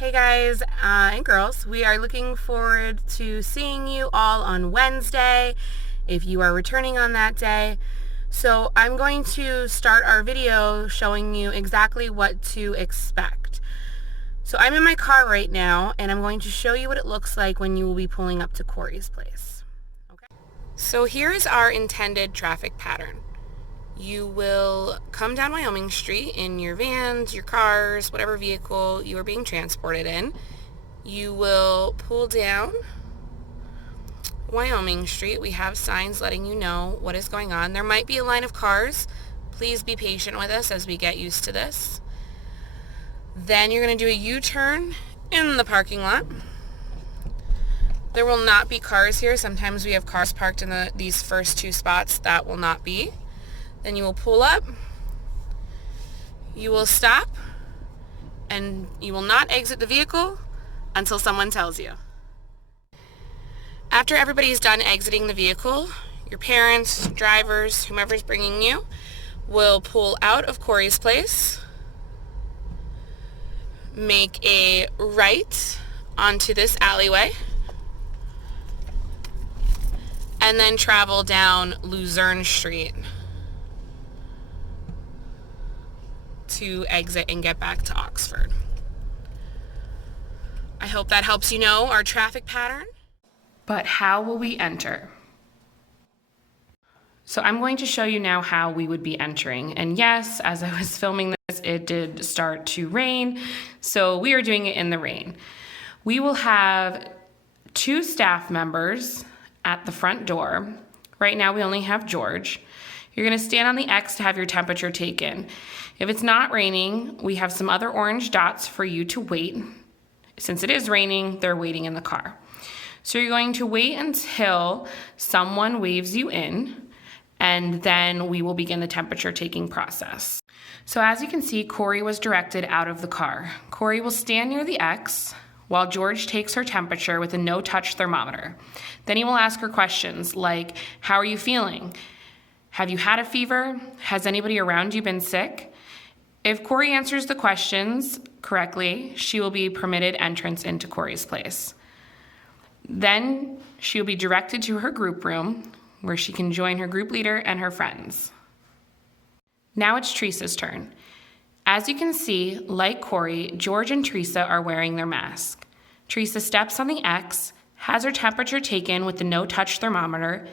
Hey guys and girls, we are looking forward to seeing you all on Wednesday if you are returning on that day. So I'm going to start our video showing you exactly what to expect. So I'm in my car right now and I'm going to show you what it looks like when you will be pulling up to Corey's place. Okay. So here is our intended traffic pattern. You will come down Wyoming Street in your vans, your cars, whatever vehicle you are being transported in. You will pull down Wyoming Street. We have signs letting you know what is going on. There might be a line of cars. Please be patient with us as we get used to this. Then you're going to do a U-turn in the parking lot. There will not be cars here. Sometimes we have cars parked in these first two spots. That will not be. Then you will pull up, you will stop, and you will not exit the vehicle until someone tells you. After everybody's done exiting the vehicle, your parents, drivers, whomever's bringing you, will pull out of Corey's place, make a right onto this alleyway, and then travel down Luzerne Street to exit and get back to Oxford. I hope that helps you know our traffic pattern. But how will we enter? So I'm going to show you now how we would be entering. And yes, as I was filming this, it did start to rain, so we are doing it in the rain. We will have 2 staff members at the front door. Right now we only have George. You're going to stand on the X to have your temperature taken. If it's not raining, we have some other orange dots for you to wait. Since it is raining, they're waiting in the car. So you're going to wait until someone waves you in, and then we will begin the temperature taking process. So as you can see, Corey was directed out of the car. Corey will stand near the X while George takes her temperature with a no-touch thermometer. Then he will ask her questions like, how are you feeling? Have you had a fever? Has anybody around you been sick? If Corey answers the questions correctly, she will be permitted entrance into Corey's place. Then she will be directed to her group room where she can join her group leader and her friends. Now it's Teresa's turn. As you can see, like Corey, George and Teresa are wearing their mask. Teresa steps on the X, has her temperature taken with the no-touch thermometer,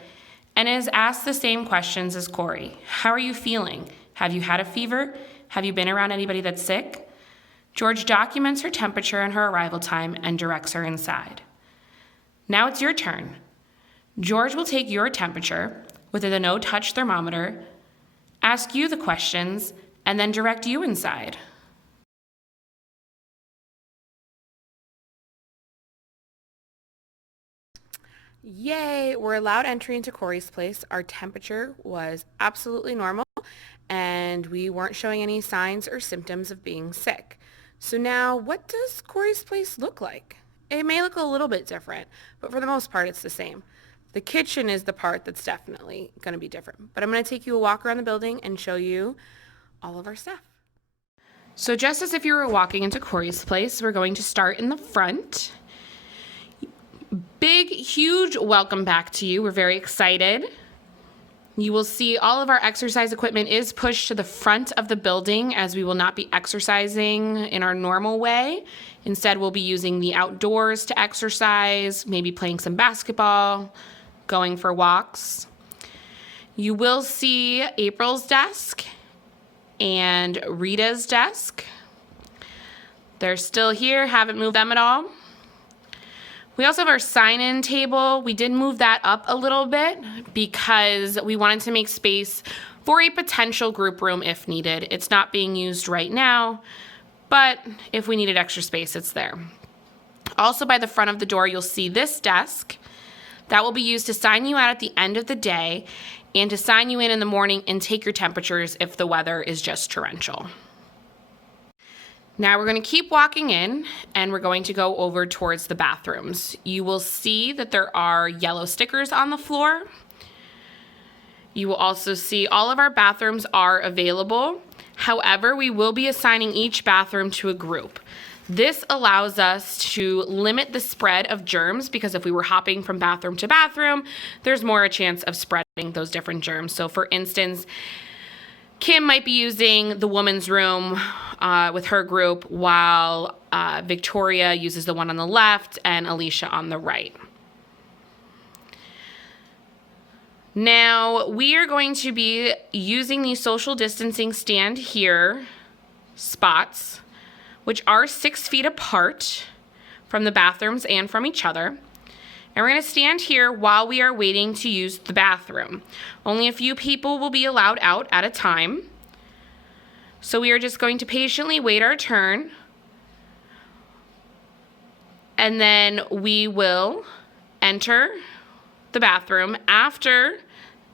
and is asked the same questions as Corey. How are you feeling? Have you had a fever? Have you been around anybody that's sick? George documents her temperature and her arrival time and directs her inside. Now it's your turn. George will take your temperature with the no-touch thermometer, ask you the questions, and then direct you inside. Yay, we're allowed entry into Corey's place. Our temperature was absolutely normal and we weren't showing any signs or symptoms of being sick. So now, what does Corey's place look like? It may look a little bit different, but for the most part it's the same. The kitchen is the part that's definitely going to be different. But I'm going to take you a walk around the building and show you all of our stuff. So just as if you were walking into Corey's place, we're going to start in the front. Big, huge welcome back to you. We're very excited. You will see all of our exercise equipment is pushed to the front of the building as we will not be exercising in our normal way. Instead, we'll be using the outdoors to exercise, maybe playing some basketball, going for walks. You will see April's desk and Rita's desk. They're still here, haven't moved them at all. We also have our sign-in table. We did move that up a little bit because we wanted to make space for a potential group room if needed. It's not being used right now, but if we needed extra space, it's there. Also by the front of the door, you'll see this desk. That will be used to sign you out at the end of the day and to sign you in the morning and take your temperatures if the weather is just torrential. Now we're going to keep walking in and we're going to go over towards the bathrooms. You will see that there are yellow stickers on the floor. You will also see all of our bathrooms are available. However, we will be assigning each bathroom to a group. This allows us to limit the spread of germs because if we were hopping from bathroom to bathroom, there's more a chance of spreading those different germs. So for instance, Kim might be using the woman's room with her group while Victoria uses the one on the left and Alicia on the right. Now we are going to be using these social distancing stand here spots, which are 6 feet apart from the bathrooms and from each other. And we're going to stand here while we are waiting to use the bathroom. Only a few people will be allowed out at a time. So we are just going to patiently wait our turn. And then we will enter the bathroom after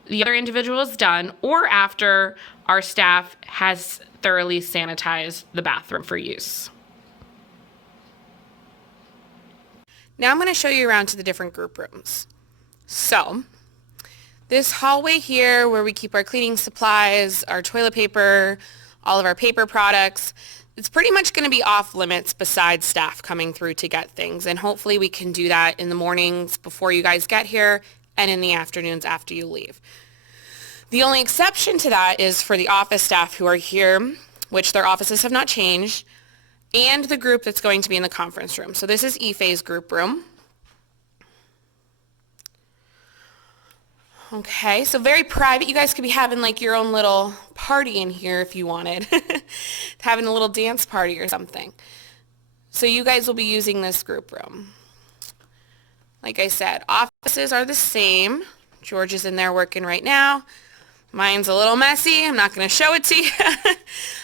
the other individual is done or after our staff has thoroughly sanitized the bathroom for use. Now I'm going to show you around to the different group rooms. So this hallway here where we keep our cleaning supplies, our toilet paper, all of our paper products, it's pretty much going to be off limits besides staff coming through to get things. And hopefully we can do that in the mornings before you guys get here and in the afternoons after you leave. The only exception to that is for the office staff who are here, which their offices have not changed, and the group that's going to be in the conference room. So this is Ife's group room. Okay, so very private. You guys could be having like your own little party in here if you wanted. Having a little dance party or something. So you guys will be using this group room. Like I said, offices are the same. George is in there working right now. Mine's a little messy. I'm not going to show it to you.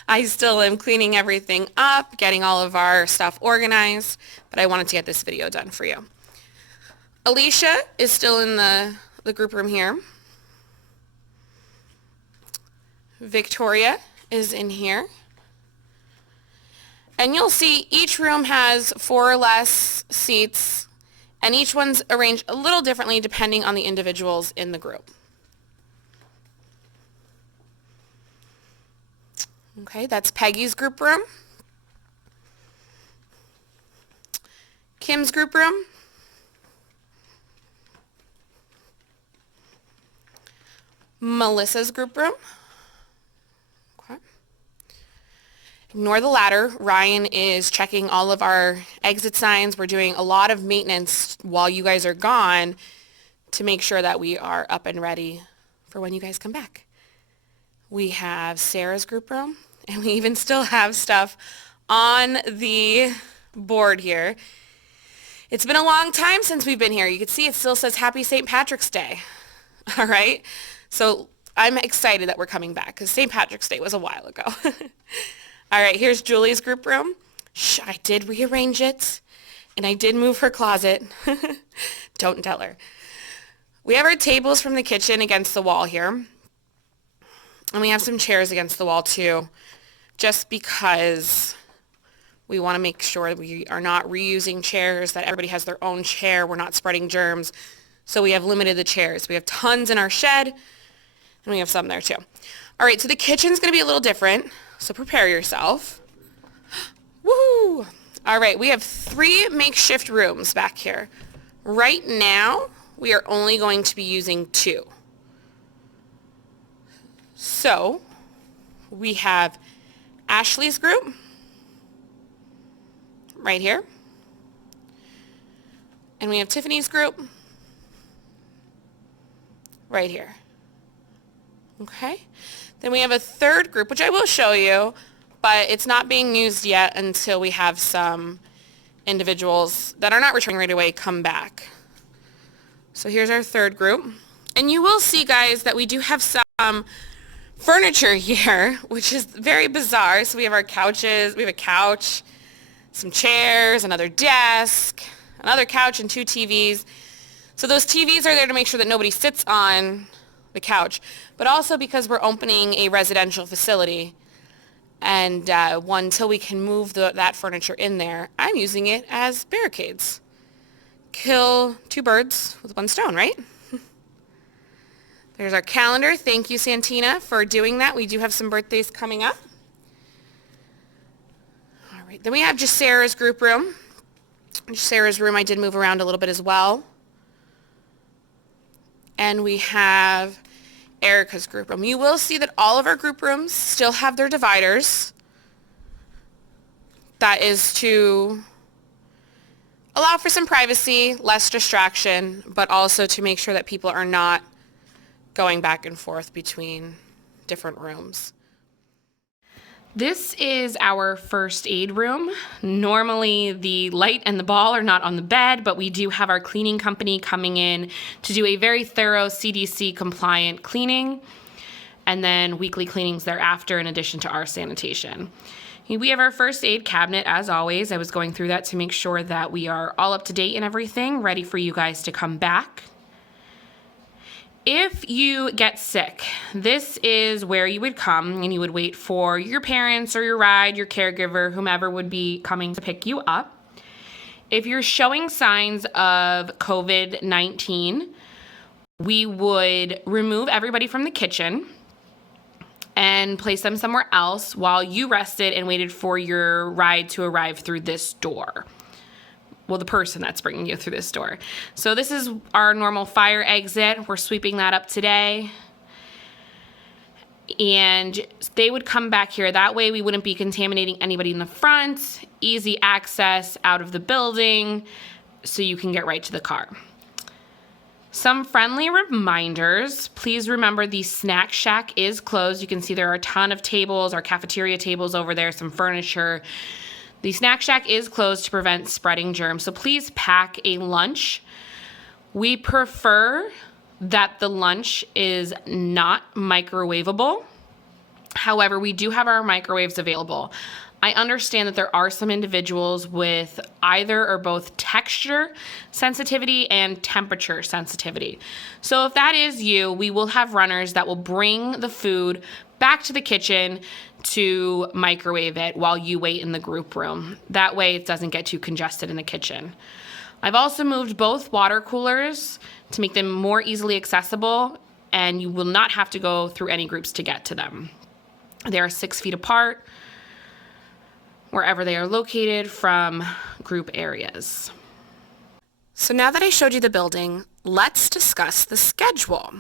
I still am cleaning everything up, getting all of our stuff organized, but I wanted to get this video done for you. Alicia is still in the group room here. Victoria is in here. And you'll see each room has 4 or less seats, and each one's arranged a little differently depending on the individuals in the group. Okay, that's Peggy's group room. Kim's group room. Melissa's group room. Okay. Ignore the ladder. Ryan is checking all of our exit signs. We're doing a lot of maintenance while you guys are gone to make sure that we are up and ready for when you guys come back. We have Sarah's group room, and we even still have stuff on the board here. It's been a long time since we've been here. You can see it still says Happy St. Patrick's Day. All right? So I'm excited that we're coming back because St. Patrick's Day was a while ago. All right, here's Julie's group room. Shh, I did rearrange it, and I did move her closet. Don't tell her. We have our tables from the kitchen against the wall here. And we have some chairs against the wall too, just because we want to make sure that we are not reusing chairs, that everybody has their own chair. We're not spreading germs. So we have limited the chairs. We have tons in our shed, and we have some there too. All right, so the kitchen's going to be a little different, so prepare yourself. Woo! All right, we have 3 makeshift rooms back here. Right now, we are only going to be using 2. So we have Ashley's group right here. And we have Tiffany's group right here. Okay. Then we have a third group, which I will show you, but it's not being used yet until we have some individuals that are not returning right away come back. So here's our third group. And you will see, guys, that we do have some furniture here, which is very bizarre. So we have our couches, we have a couch, some chairs, another desk, another couch, and 2 TVs. So those TVs are there to make sure that nobody sits on the couch, but also because we're opening a residential facility, and until we can move that furniture in there, I'm using it as barricades. Kill 2 birds with 1 stone, right? There's our calendar. Thank you, Santina, for doing that. We do have some birthdays coming up. All right, then we have Jasara's group room. Jasara's room I did move around a little bit as well. And we have Erica's group room. You will see that all of our group rooms still have their dividers. That is to allow for some privacy, less distraction, but also to make sure that people are not going back and forth between different rooms. This is our first aid room. Normally the light and the ball are not on the bed, but we do have our cleaning company coming in to do a very thorough CDC compliant cleaning, and then weekly cleanings thereafter in addition to our sanitation. We have our first aid cabinet as always. I was going through that to make sure that we are all up to date and everything, ready for you guys to come back. If you get sick, this is where you would come and you would wait for your parents or your ride, your caregiver, whomever would be coming to pick you up. If you're showing signs of COVID-19, we would remove everybody from the kitchen and place them somewhere else while you rested and waited for your ride to arrive through this door. Well, the person that's bringing you through this door. So this is our normal fire exit. We're sweeping that up today. And they would come back here. That way we wouldn't be contaminating anybody in the front. Easy access out of the building so you can get right to the car. Some friendly reminders. Please remember the snack shack is closed. You can see there are a ton of tables, our cafeteria tables over there, some furniture. The snack shack is closed to prevent spreading germs, so please pack a lunch. We prefer that the lunch is not microwavable. However, we do have our microwaves available. I understand that there are some individuals with either or both texture sensitivity and temperature sensitivity. So if that is you, we will have runners that will bring the food back to the kitchen to microwave it while you wait in the group room. That way it doesn't get too congested in the kitchen. I've also moved both water coolers to make them more easily accessible, and you will not have to go through any groups to get to them. They are 6 feet apart wherever they are located from group areas. So now that I showed you the building, let's discuss the schedule.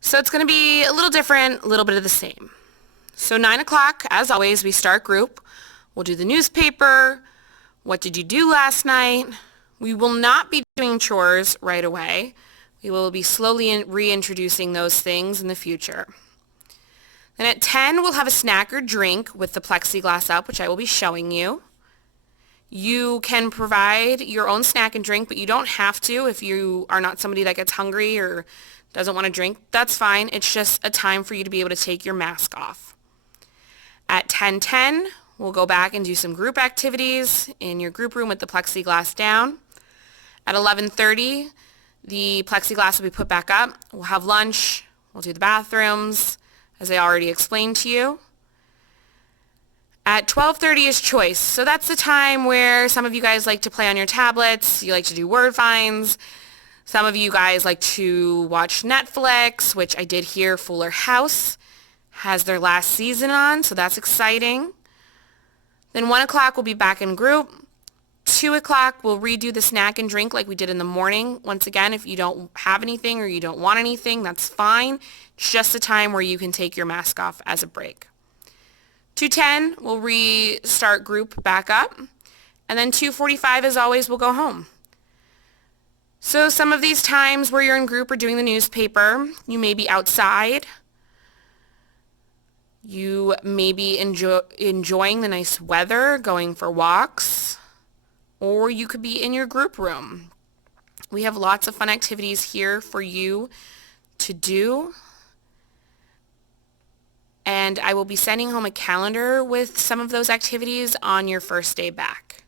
So it's going to be a little different, a little bit of the same. So 9 o'clock, as always, we start group. We'll do the newspaper. What did you do last night? We will not be doing chores right away. We will be slowly reintroducing those things in the future. Then at 10, we'll have a snack or drink with the plexiglass up, which I will be showing you. You can provide your own snack and drink, but you don't have to if you are not somebody that gets hungry or doesn't want to drink. That's fine. It's just a time for you to be able to take your mask off. At 10:10, we'll go back and do some group activities in your group room with the plexiglass down. At 11:30, the plexiglass will be put back up. We'll have lunch. We'll do the bathrooms, as I already explained to you. At 12:30 is choice. So that's the time where some of you guys like to play on your tablets. You like to do word finds. Some of you guys like to watch Netflix, which I did hear Fuller House has their last season on, so that's exciting. Then 1 o'clock we'll be back in group. 2 o'clock we'll redo the snack and drink like we did in the morning. Once again, if you don't have anything or you don't want anything, that's fine. It's just a time where you can take your mask off as a break. 2:10 we'll restart group back up. And then 2:45 as always we'll go home. So some of these times where you're in group or doing the newspaper, you may be outside. You may be enjoying the nice weather, going for walks, or you could be in your group room. We have lots of fun activities here for you to do. And I will be sending home a calendar with some of those activities on your first day back.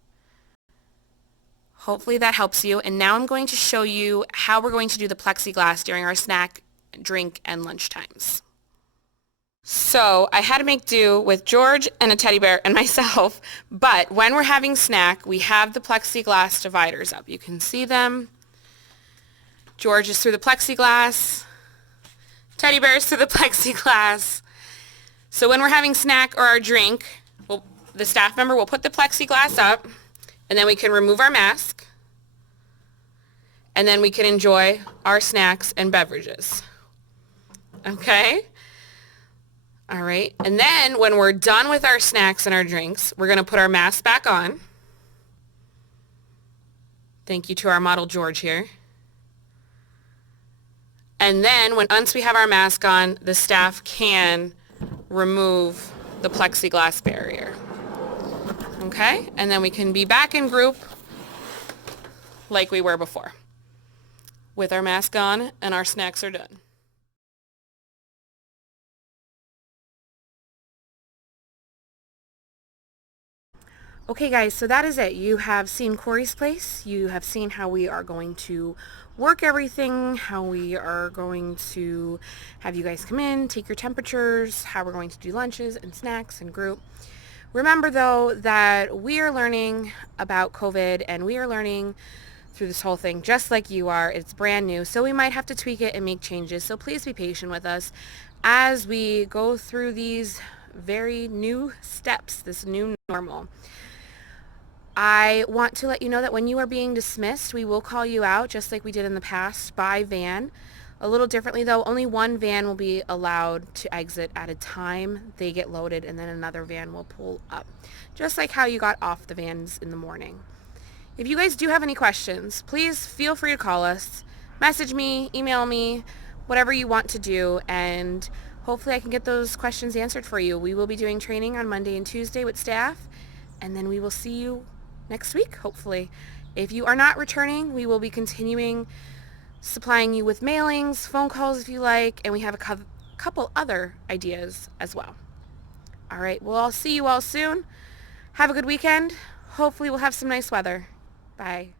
Hopefully that helps you. And now I'm going to show you how we're going to do the plexiglass during our snack, drink, and lunch times. So I had to make do with George and a teddy bear and myself, but when we're having snack, we have the plexiglass dividers up. You can see them. George is through the plexiglass. Teddy bear is through the plexiglass. So when we're having snack or our drink, we'll the staff member will put the plexiglass up, and then we can remove our mask, and then we can enjoy our snacks and beverages. Okay? All right. And then when we're done with our snacks and our drinks, we're going to put our mask back on. Thank you to our model George here. And then once we have our mask on, the staff can remove the plexiglass barrier. Okay? And then we can be back in group like we were before, with our mask on and our snacks are done. Okay guys, so that is it. You have seen Corey's place. You have seen how we are going to work everything, how we are going to have you guys come in, take your temperatures, how we're going to do lunches and snacks and group. Remember though that we are learning about COVID and we are learning through this whole thing just like you are. It's brand new, so we might have to tweak it and make changes. So please be patient with us as we go through these very new steps, this new normal. I want to let you know that when you are being dismissed, we will call you out just like we did in the past by van. A little differently though, only one van will be allowed to exit at a time. They get loaded and then another van will pull up, just like how you got off the vans in the morning. If you guys do have any questions, please feel free to call us, message me, email me, whatever you want to do, and hopefully I can get those questions answered for you. We will be doing training on Monday and Tuesday with staff, and then we will see you next week, hopefully. If you are not returning, we will be continuing supplying you with mailings, phone calls if you like, and we have a couple other ideas as well. All right, well, I'll see you all soon. Have a good weekend. Hopefully we'll have some nice weather. Bye.